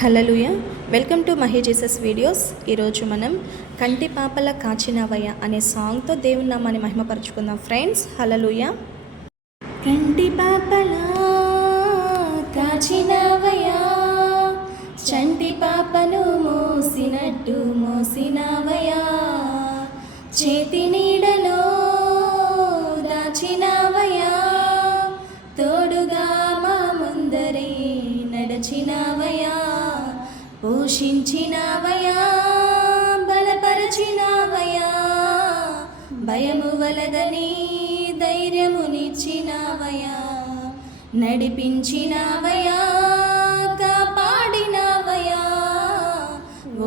Hallelujah welcome to Mahi Jesus videos. ఈరోజు మనం కంటి పాపల కాచినవయ్య అనే సాంగ్తో దేవుని నామాన్ని మహిమపరుచుకుందాం. ఫ్రెండ్స్ హలలుయ కంటి పాపల కాచినవయ చంటి పాపను మోసినట్టు మోసినవయ్యా చేతిని పోషించినావయా బలపరచినావయా భయము వలదని ధైర్యమునిచ్చినవయ్యా నడిపించినవయ్యా కాపాడినవయ్యా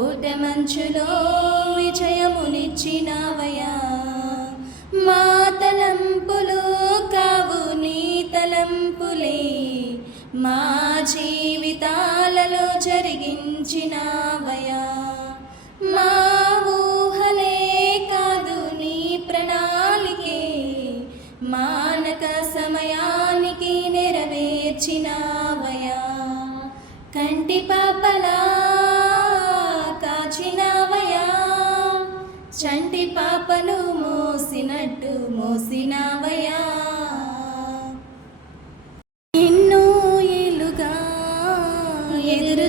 ఓట మంచులో విజయమునిచ్చినవయ్యా. మా తలంపులు కావు నీ తలంపు మా జీవితాలలో జరిగించినవయా మా ఊహలే కాదు నీ ప్రణాళికే మానక సమయానికి నెరవేర్చినవయా కంటి పాపలా కాచినవయా చంటి పాపను మోసినట్టు మోసినవయా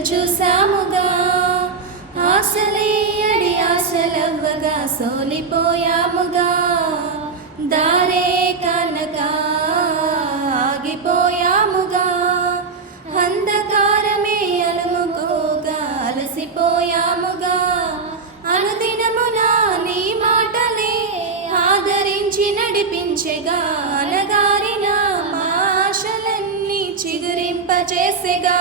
చూసాముగా ఆశలే అడి ఆశలవ్వగా సోలిపోయాముగా. దారే కనక ఆగిపోయాముగా. అంధకారమే అలుముకోగా అలసిపోయాముగా. అనుదినమున నీ మాటలే ఆదరించి నడిపించగా. అనగారిన మా ఆశలన్నీ చిగురింపచేసెగా.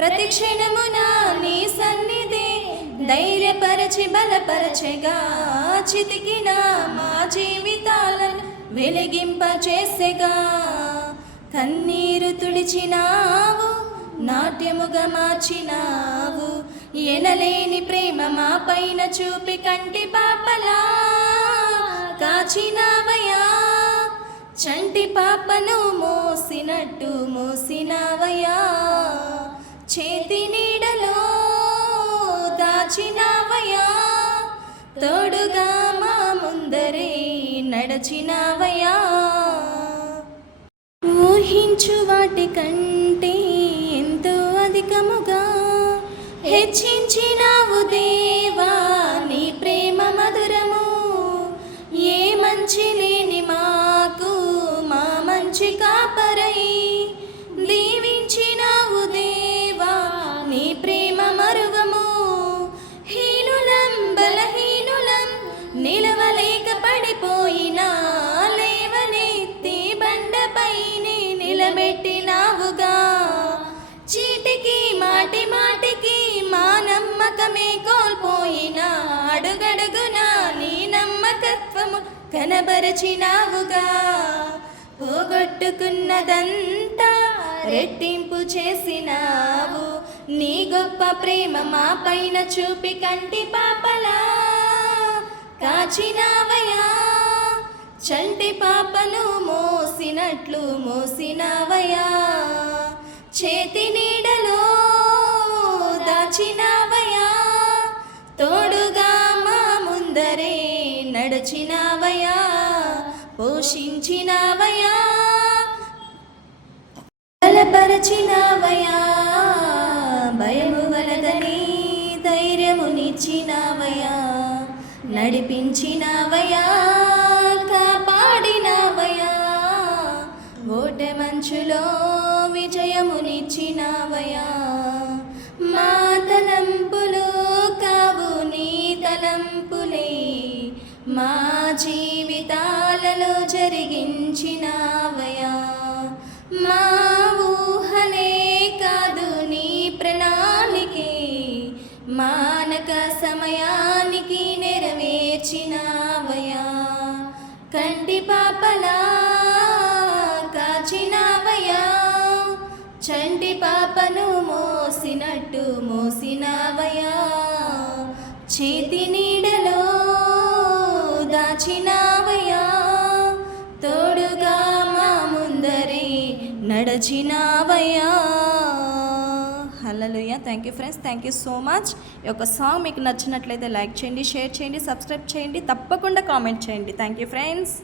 ప్రతి క్షణమున నీ సన్నిధి ధైర్యపరచి బలపరచగా చితికిన మా జీవితాలను వెలిగింపచేసెగా. కన్నీరు తుడిచినావు నాట్యముగా మార్చినావు ఎనలేని ప్రేమ మా పైన చూపి కంటి పాపలా కాచినావయా చంటి పాపను ముందరే నడచినావయ్యా. ఊహించు వాటి కంటే ఎంతో అధికముగా హెచ్చించినావు దేవా నీ ప్రేమ మధురము. ఏ మంచి లేని మాకు మా మంచి కాపరై చీటికి మాటి మాటికి మా నమ్మకమే కోల్పోయినా అడుగడుగున నీ నమ్మకత్వము కనబరచినావుగా. పోగొట్టుకున్నదంతా రెట్టింపు చేసినావు. నీ గొప్ప ప్రేమ మా పైన చూపి కంటి పాపలా కాచినావయా చంటి పాపను మోసినట్లు మోసినావయా చేతి నీడలో దాచినావయా తోడుగా మా ముందరే నడచినావయా పోషించినావయా బలపరచినావయా భయము వలదని ధైర్యమునిచ్చినావయా నడిపించినావయా కాపాడినావయా ఓటె మంచులో విజయమునిచ్చినావయా మా తలంపులు కావు నీ తలంపులే. మా జీవితాలలో జరిగించినావయా మా ఊహలే కాదు నీ ప్రణాళికే. మానక సమయానికి నెరవేర్చినావయా కంటి పాపలా చంటి పాపను మోసినట్టు మోసినావయా చేతి నీడలో దాచినావయా తోడుగా మా ముందరే నడచినావయా hallelujah. Thank you friends thank you so much ఈ యొక్క సాంగ్ మీకు నచ్చినట్లయితే లైక్ చేయండి షేర్ చేయండి సబ్స్క్రైబ్ చేయండి తప్పకుండా కామెంట్ చేయండి. Thank you friends